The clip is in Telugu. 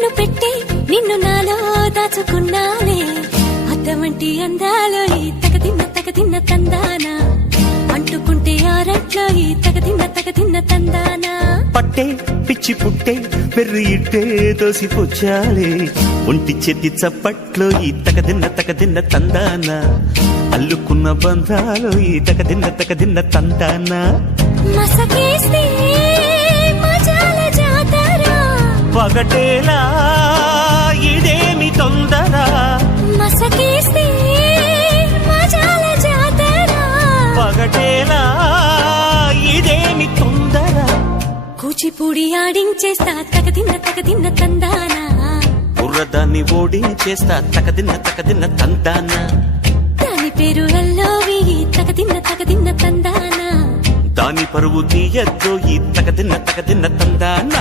కన్ను పెట్టి నిన్ను నాలో దాచుకున్నానే. అద్దమంటి అందాలో ఈ తగదిన్న తగదిన్న తందానా. అంటుకుంటే ఆరట్లో ఈ తగదిన్న తగదిన్న తందానా. పట్టే పిచ్చి పుట్టే పెర్రి ఇట్టే దోసిపుచ్చాలే ఒంటి చెట్టి చప్పట్లో ఈ తకదిన్న తకదిన్న తందాన. అల్లుకున్న బంధాలు ఈ తకదిన్న తకదిన్న తందాన. మసకేస్తే పగటేలా ఇదేమి తొందర? మసకేస్తే పగటేలా ఇదేమి తొందర? కూచిపూడి ఆడించేస్తా తగదిన్న తగదిన్న తందానా? బుర్రదాన్ని ఓడించేస్తా తకదిన్న తకదిన్న తందాన? దాని పేరు అల్లోవి తగదిన్న తగదిన్న తందానా? దాని పరువు తీయద్దు ఈ తకదిన్న తకదిన్న తందాన?